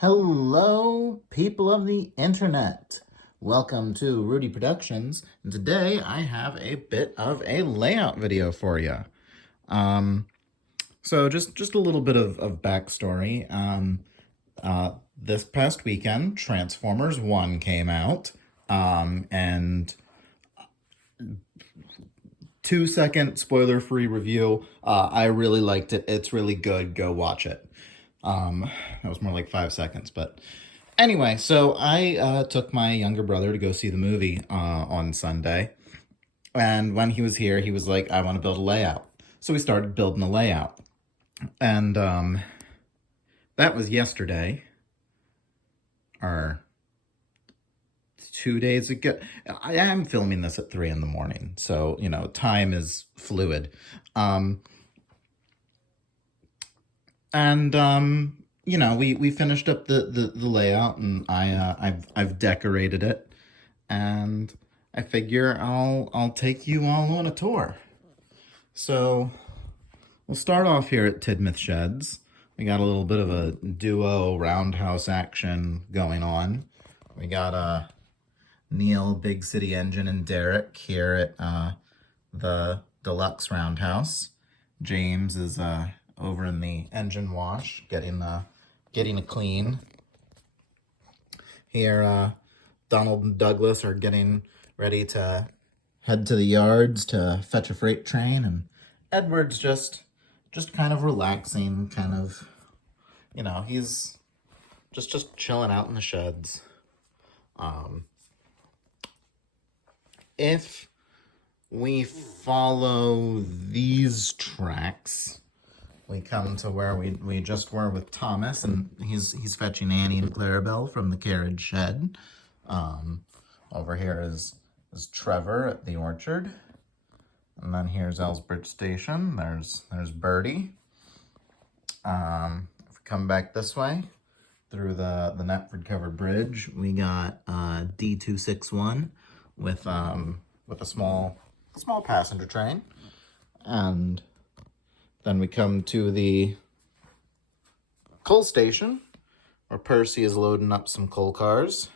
Hello, people of the internet. Welcome to Rudy Productions, and today I have a bit of a layout video for you. So just a little bit of backstory. This past weekend, Transformers 1 came out, and 2-second spoiler-free review. I really liked it. It's really good. Go watch it. That was more like 5 seconds, but anyway, so I took my younger brother to go see the movie on Sunday, and when he was here, he was like, I want to build a layout. So we started building a layout, and that was yesterday, or 2 days ago. I am filming this at 3 in the morning, so, you know, time is fluid. You know, we finished up the layout, and I've decorated it, and I figure I'll take you all on a tour. So we'll start off here at Tidmouth Sheds. We got a little bit of a duo roundhouse action going on. We got Neil, Big City Engine, and Derek here at the deluxe roundhouse. James is over in the engine wash, getting a clean. Here, Donald and Douglas are getting ready to head to the yards to fetch a freight train, and Edward's just kind of relaxing, kind of, you know, he's just chilling out in the sheds. If we follow these tracks, we come to where we just were with Thomas, and he's fetching Annie and Clarabelle from the carriage shed. Over here is Trevor at the orchard, and then here's Elsbridge Station. There's Birdie. If we come back this way through the Knapford covered bridge, we got D261 with a small passenger train, and then we come to the coal station, where Percy is loading up some coal cars.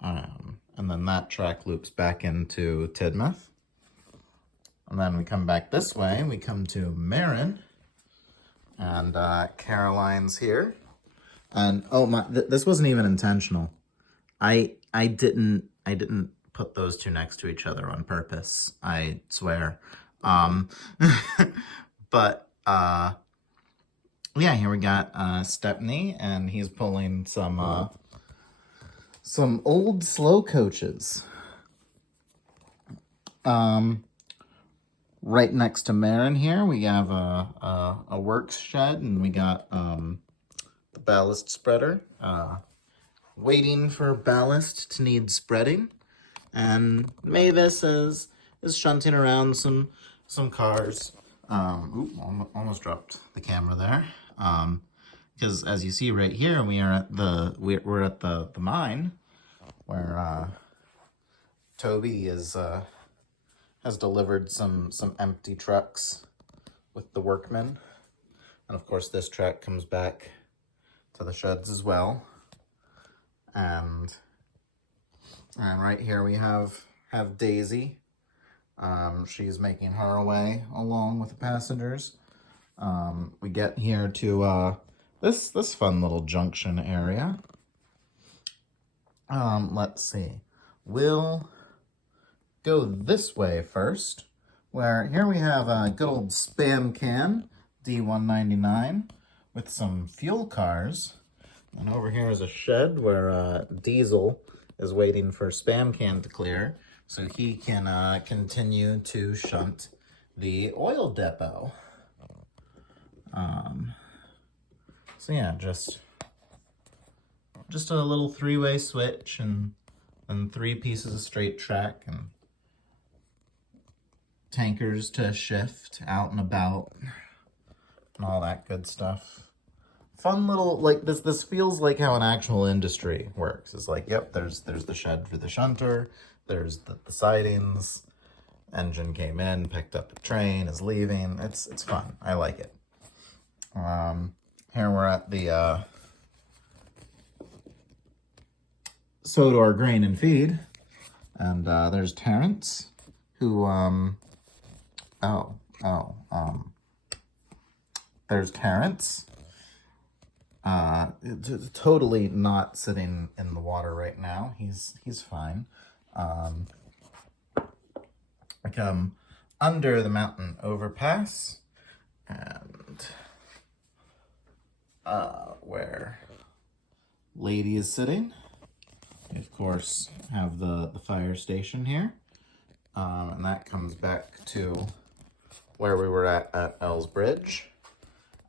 And then that track loops back into Tidmouth. And then we come back this way, we come to Marin, and Caroline's here. And oh my, this wasn't even intentional. I didn't put those two next to each other on purpose, I swear. But, yeah, here we got Stepney, and he's pulling some old slow coaches. Right next to Marin here, we have a works shed, and we got the ballast spreader, waiting for ballast to need spreading. And Mavis is shunting around some cars. Almost dropped the camera there. Because as you see right here, we're at the mine, where Toby has delivered some empty trucks with the workmen, and of course this track comes back to the sheds as well. And right here we have Daisy. She's making her way along with the passengers. We get here to this fun little junction area. Let's see. We'll go this way first, where here we have a good old Spam Can D199 with some fuel cars. And over here is a shed where Diesel is waiting for Spam Can to clear, so he can continue to shunt the oil depot. So yeah, just a little 3-way switch, and 3 pieces of straight track, and tankers to shift out and about, and all that good stuff. Fun little, like, this feels like how an actual industry works. It's like, yep, there's the shed for the shunter, there's the sidings, engine came in, picked up a train, is leaving. It's fun. I like it. Here we're at the Sodor Grain and Feed. And there's Terrence, who, there's Terrence. Totally not sitting in the water right now. He's fine. I come under the mountain overpass, and where Lady is sitting. We, of course, have the fire station here. And that comes back to where we were at Elsbridge.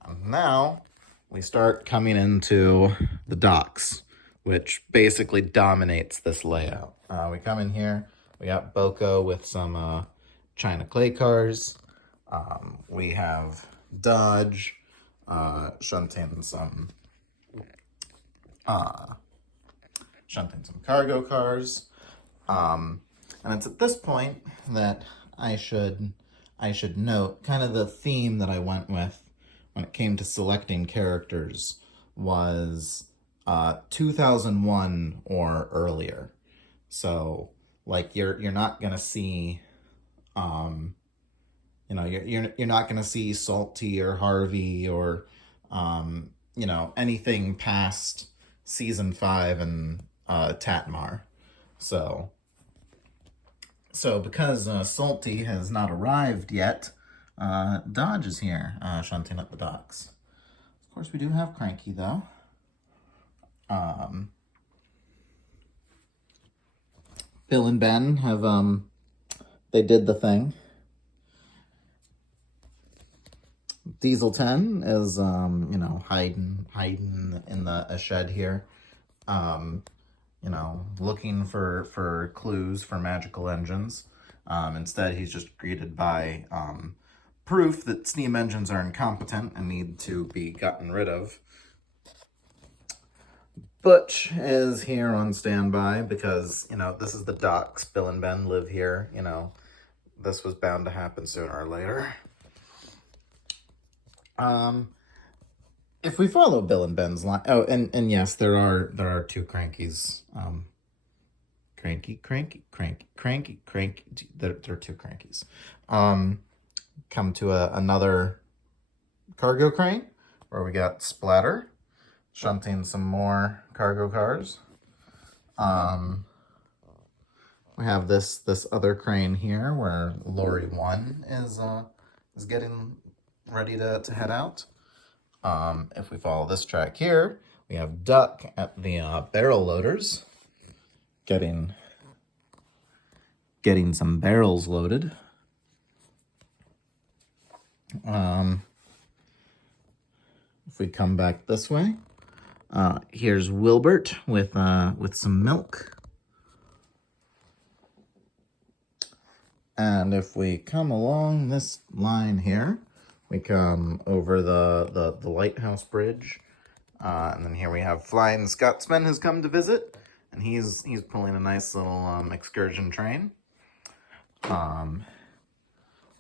And now we start coming into the docks, which basically dominates this layout. We come in here, we got Boko with some China clay cars. We have Dodge shunting some cargo cars. And it's at this point that I should note kind of the theme that I went with when it came to selecting characters was 2001 or earlier. So like you're not gonna see you're not gonna see Salty or Harvey or anything past season 5 and Tatmar. So because Salty has not arrived yet, Dodge is here, shunting up the docks. Of course, we do have Cranky, though. Bill and Ben have, they did the thing. Diesel 10 is, hiding in a shed here. Looking for clues for magical engines. Instead, he's just greeted by proof that steam engines are incompetent and need to be gotten rid of. Butch is here on standby because, this is the docks. Bill and Ben live here. This was bound to happen sooner or later. If we follow Bill and Ben's line, and yes, there are two Crankies. Cranky. There are two Crankies. Come to another cargo crane where we got Splatter shunting some more cargo cars. We have this other crane here where Lorry 1 is getting ready to head out. If we follow this track here, we have Duck at the barrel loaders, getting some barrels loaded. If we come back this way, here's Wilbert with some milk. And if we come along this line here, we come over the lighthouse bridge, and then here we have Flying Scotsman has come to visit, and he's pulling a nice little excursion train.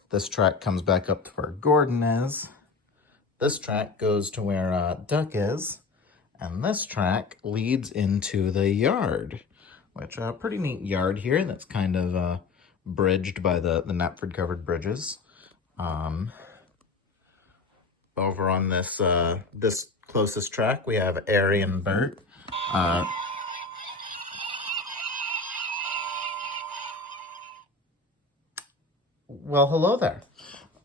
This track comes back up to where Gordon is. This track goes to where Duck is, and this track leads into the yard, which a pretty neat yard here that's kind of bridged by the Knapford covered bridges. Over on this this closest track, we have Ari and Bert. Well, hello there.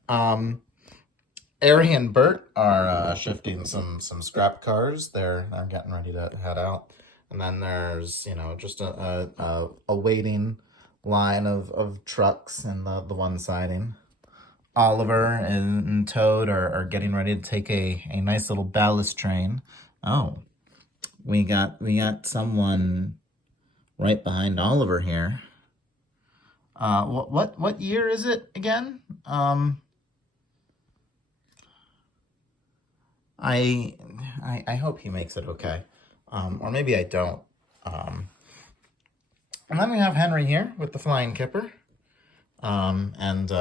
Ari and Bert are shifting some scrap cars. They're getting ready to head out, and then there's just a waiting line of trucks in the one siding. Oliver and Toad are getting ready to take a nice little ballast train. Oh, we got someone right behind Oliver here. What year is it again? I hope he makes it okay. Or maybe I don't. And then we have Henry here with the Flying Kipper. And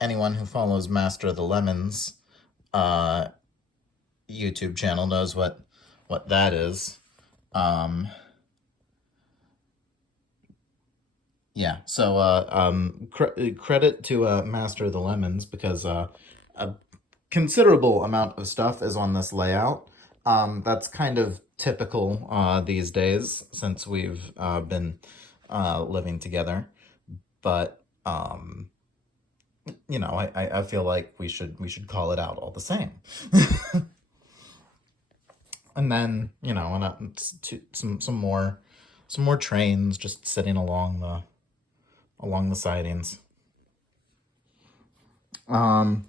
anyone who follows Master of the Lemons YouTube channel knows what that is. Yeah, so credit to Master of the Lemons because a considerable amount of stuff is on this layout. That's kind of typical these days since we've been living together. But you know, I feel like we should call it out all the same. And then you know, some more trains just sitting along the sidings. And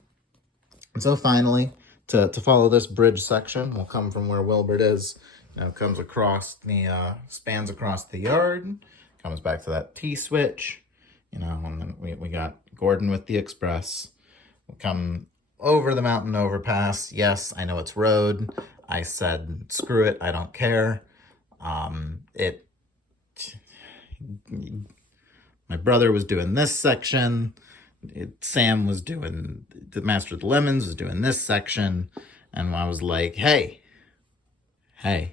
so finally, to follow this bridge section, we'll come from where Wilbert is. You know, comes across the spans across the yard, comes back to that T switch. You know, and then we got Gordon with the express. We'll come over the mountain overpass. Yes, I know it's road. I said screw it. I don't care. It. My brother was doing this section. Sam was doing, the Master of the Lemons was doing this section, and I was like, hey, there's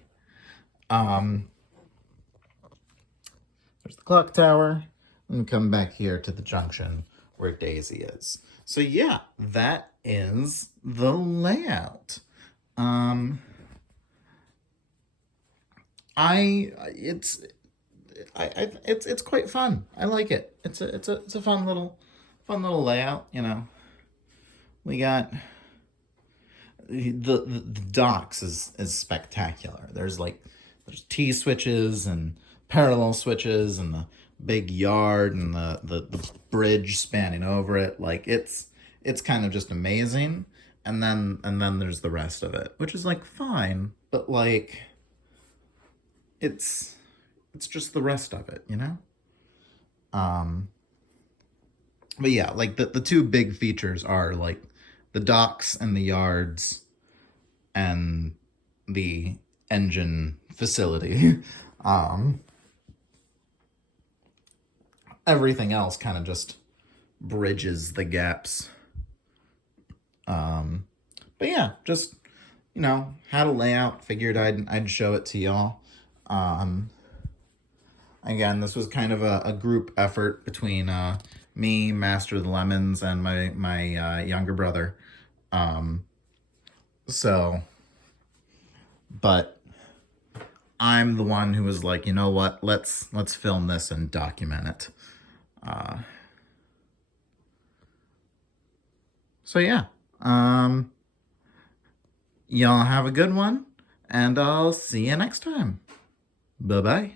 the clock tower, and come back here to the junction where Daisy is. So yeah, that is the layout. I it's quite fun. I like it. It's a fun little layout. You know, we got the docks is spectacular. There's T switches and parallel switches and the big yard and the bridge spanning over it. Like it's kind of just amazing. And then there's the rest of it, which is like fine, but like it's just the rest of it, you know? Um but yeah, like the two big features are like the docks and the yards and the engine facility. um Everything else kind of just bridges the gaps. But yeah, just you know, had a layout, figured I'd show it to y'all. Um Again, this was kind of a group effort between me, Master of the Lemons, and my younger brother. Um, so, but I'm the one who was like, you know what? Let's film this and document it. Uh, so yeah, y'all have a good one, and I'll see you next time. Bye bye.